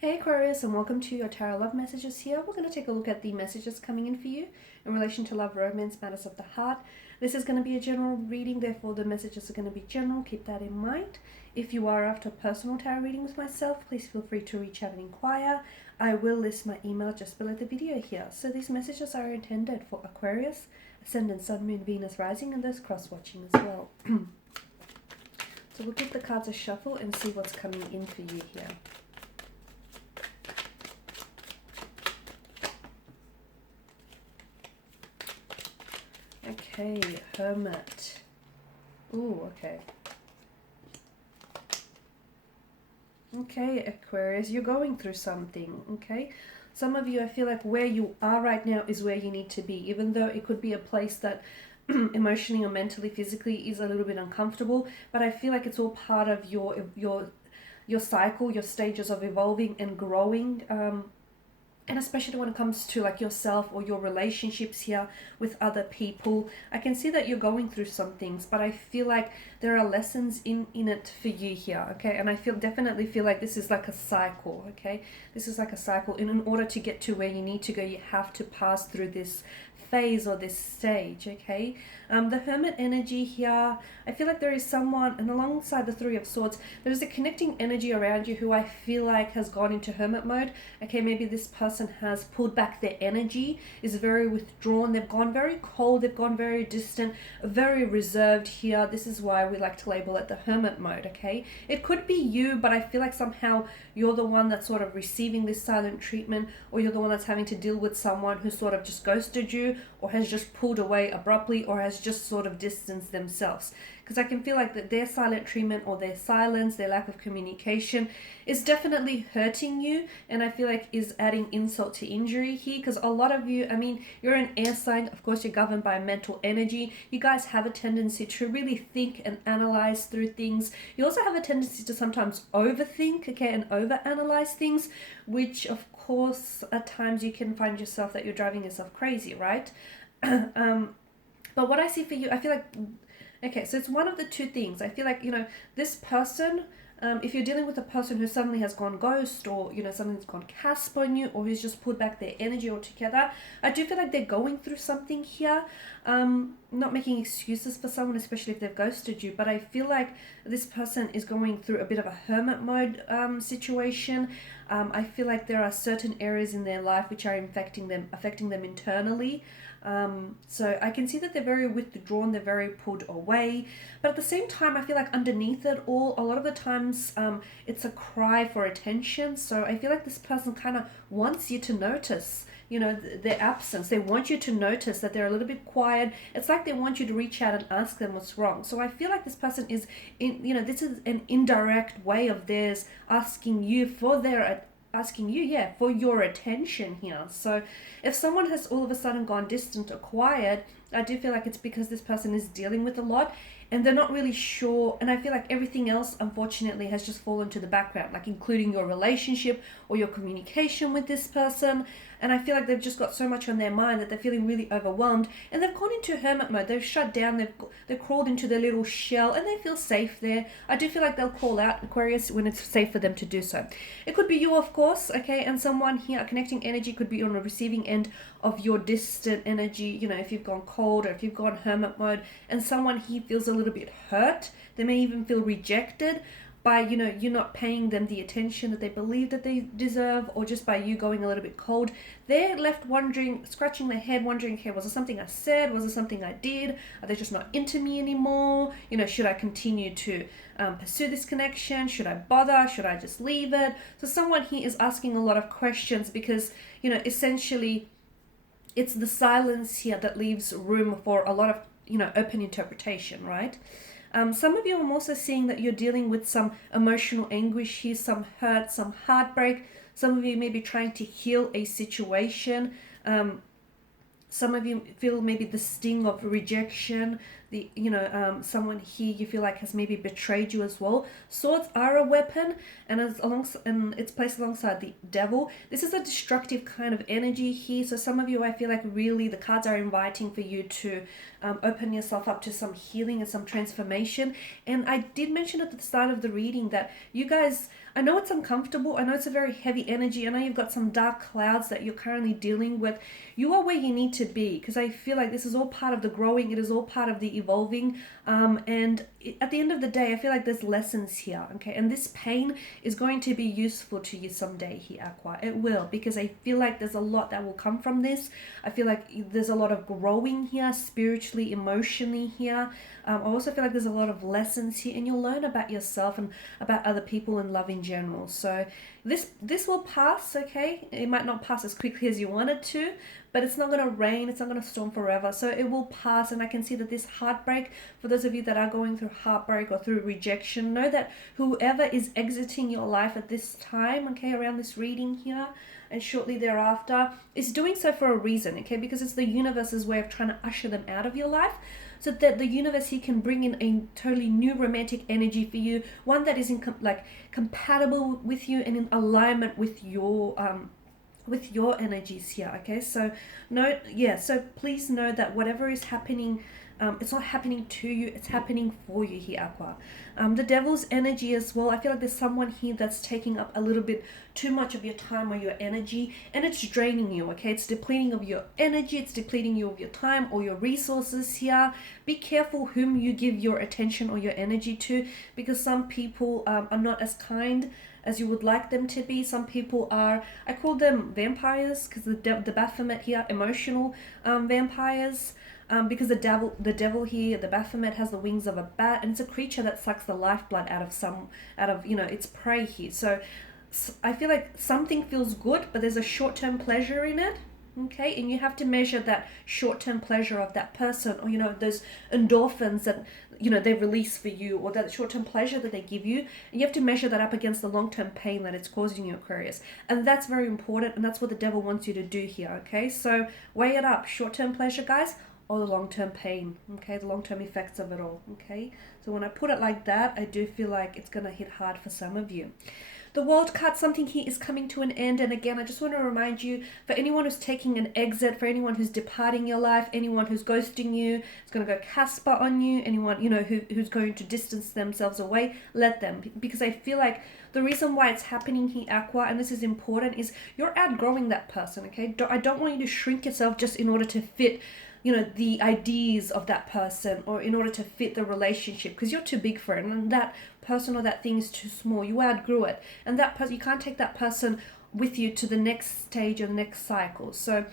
Hey Aquarius, and welcome to your tarot love messages here. We're going to take a look at the messages coming in for you in relation to love, romance, matters of the heart. This is going to be a general reading, therefore the messages are going to be general. Keep that in mind. If you are after a personal tarot reading with myself, please feel free to reach out and inquire. I will list my email just below the video here. So these messages are intended for Aquarius, Ascendant, Sun, Moon, Venus, Rising, and those cross-watching as well. So we'll give the cards a shuffle and see what's coming in for you here. Okay, Hermit. Ooh, okay. Okay, Aquarius, you're going through something, okay? Some of you, I feel like where you are right now is where you need to be, even though it could be a place that emotionally or mentally, physically is a little bit uncomfortable, but I feel like it's all part of your cycle, your stages of evolving and growing, and especially when it comes to like yourself or your relationships here with other people. I can see that you're going through some things, but I feel like there are lessons in it for you here, okay? And I definitely feel like this is like a cycle, okay? This is like a cycle. And in order to get to where you need to go, you have to pass through this phase or this stage, okay? The Hermit energy here, I feel like there is someone, and alongside the Three of Swords, there's a connecting energy around you who I feel like has gone into Hermit mode, okay? Maybe this person has pulled back their energy, is very withdrawn, they've gone very cold, they've gone very distant, very reserved here. This is why we like to label it the Hermit mode, okay? It could be you, but I feel like somehow you're the one that's sort of receiving this silent treatment, or you're the one that's having to deal with someone who sort of just ghosted you, or has just pulled away abruptly, or has just sort of distanced themselves. Because I can feel like that their silent treatment or their silence, their lack of communication is definitely hurting you, and I feel like is adding insult to injury here. Because a lot of you, I mean, you're an air sign, of course you're governed by mental energy. You guys have a tendency to really think and analyze through things. You also have a tendency to sometimes overthink, okay, and overanalyze things, which of course at times you can find yourself that you're driving yourself crazy, right? But what I see for you, I feel like, okay, so it's one of the two things. I feel like, you know, this person, if you're dealing with a person who suddenly has gone ghost, or, you know, something's gone casp on you, or who's just pulled back their energy altogether, I do feel like they're going through something here. Not making excuses for someone, especially if they've ghosted you, but I feel like this person is going through a bit of a hermit mode situation. I feel like there are certain areas in their life which are affecting them internally. So I can see that they're very withdrawn, they're very pulled away, but at the same time I feel like underneath it all, a lot of the times it's a cry for attention. So I feel like this person kind of wants you to notice, you know, their absence. They want you to notice that they're a little bit quiet. It's like they want you to reach out and ask them what's wrong. So I feel like this person is this is an indirect way of theirs asking you for your attention here. So if someone has all of a sudden gone distant or quiet, I do feel like it's because this person is dealing with a lot and they're not really sure. And I feel like everything else, unfortunately, has just fallen to the background, like including your relationship or your communication with this person. And I feel like they've just got so much on their mind that they're feeling really overwhelmed, and they've gone into hermit mode. They've shut down, they've crawled into their little shell, and they feel safe there. I do feel like they'll call out, Aquarius, when it's safe for them to do so. It could be you, of course, okay, and someone here, a connecting energy, could be on the receiving end of your distant energy. You know, if you've gone cold or if you've gone hermit mode, and someone here feels a little bit hurt. They may even feel rejected by, you know, you not paying them the attention that they believe that they deserve, or just by you going a little bit cold. They're left wondering, scratching their head, wondering, okay, was it something I said? Was it something I did? Are they just not into me anymore? You know, should I continue to pursue this connection? Should I bother? Should I just leave it? So someone here is asking a lot of questions because, you know, essentially it's the silence here that leaves room for a lot of, you know, open interpretation, right? Some of you, I'm also seeing that you're dealing with some emotional anguish here, some hurt, some heartbreak. Some of you may be trying to heal a situation. Some of you feel maybe the sting of rejection. Someone here you feel like has maybe betrayed you as well. Swords are a weapon, and it's placed alongside the devil. This is a destructive kind of energy here. So some of you, I feel like really the cards are inviting for you to open yourself up to some healing and some transformation. And I did mention at the start of the reading that you guys I know it's uncomfortable. I know it's a very heavy energy. I know you've got some dark clouds that you're currently dealing with. You are where you need to be, because I feel like this is all part of the growing. It is all part of the evolving. At the end of the day, I feel like there's lessons here, okay? And this pain is going to be useful to you someday here, Aqua. It will, because I feel like there's a lot that will come from this. I feel like there's a lot of growing here, spiritually, emotionally here. I also feel like there's a lot of lessons here, and you'll learn about yourself and about other people and love in general. So this will pass, okay? It might not pass as quickly as you want it to, but it's not going to rain, it's not going to storm forever. So it will pass, and I can see that this heartbreak, for those of you that are going through heartbreak or through rejection, know that whoever is exiting your life at this time, okay, around this reading here, and shortly thereafter, is doing so for a reason, okay? Because it's the universe's way of trying to usher them out of your life, so that the universe here can bring in a totally new romantic energy for you, one that is compatible with you and in alignment with your energies here, okay? So so please know that whatever is happening, it's not happening to you, it's happening for you here, Aqua. The devil's energy as well. I feel like there's someone here that's taking up a little bit too much of your time or your energy, and it's draining you, okay? It's depleting of your energy, it's depleting you of your time or your resources here. Be careful whom you give your attention or your energy to, because some people are not as kind as you would like them to be. Some people are, I call them vampires, because the Baphomet here, emotional vampires. Because the devil here, the Baphomet, has the wings of a bat, and it's a creature that sucks the lifeblood out of its prey here. So I feel like something feels good, but there's a short-term pleasure in it, okay? And you have to measure that short-term pleasure of that person, or those endorphins that they release for you, or that short-term pleasure that they give you, and you have to measure that up against the long-term pain that it's causing you, Aquarius. And that's very important, and that's what the devil wants you to do here, okay? So weigh it up: short-term pleasure, guys, or the long-term pain, okay? The long-term effects of it all, okay? So when I put it like that, I do feel like it's going to hit hard for some of you. The World card, something here is coming to an end. And again, I just want to remind you, for anyone who's taking an exit, for anyone who's departing your life, anyone who's ghosting you, it's going to go Casper on you, anyone, who's going to distance themselves away, let them. Because I feel like the reason why it's happening here, Aqua, and this is important, is you're outgrowing that person, okay? I don't want you to shrink yourself just in order to fit the ideas of that person, or in order to fit the relationship, because you're too big for it, and that person or that thing is too small. You outgrew it, and that person, you can't take that person with you to the next stage or the next cycle. So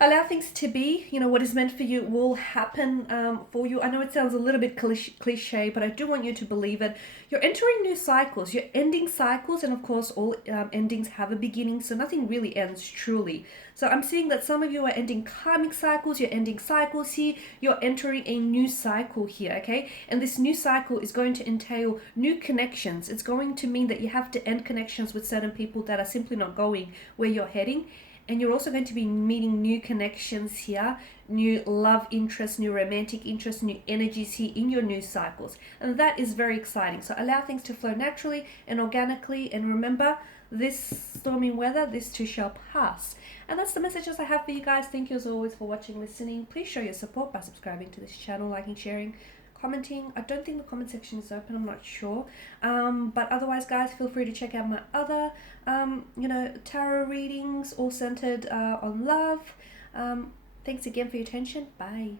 allow things to be. What is meant for you will happen for you. I know it sounds a little bit cliche, but I do want you to believe it. You're entering new cycles. You're ending cycles, and of course, all endings have a beginning, so nothing really ends truly. So I'm seeing that some of you are ending karmic cycles. You're ending cycles here. You're entering a new cycle here, okay? And this new cycle is going to entail new connections. It's going to mean that you have to end connections with certain people that are simply not going where you're heading. And you're also going to be meeting new connections here, new love interests, new romantic interests, new energies here in your new cycles. And that is very exciting. So allow things to flow naturally and organically. And remember, this stormy weather, this too shall pass. And that's the messages I have for you guys. Thank you as always for watching, listening. Please show your support by subscribing to this channel, liking, sharing, commenting. I don't think the comment section is open, I'm not sure. But otherwise, guys, feel free to check out my other tarot readings, all centered on love. Thanks again for your attention. Bye.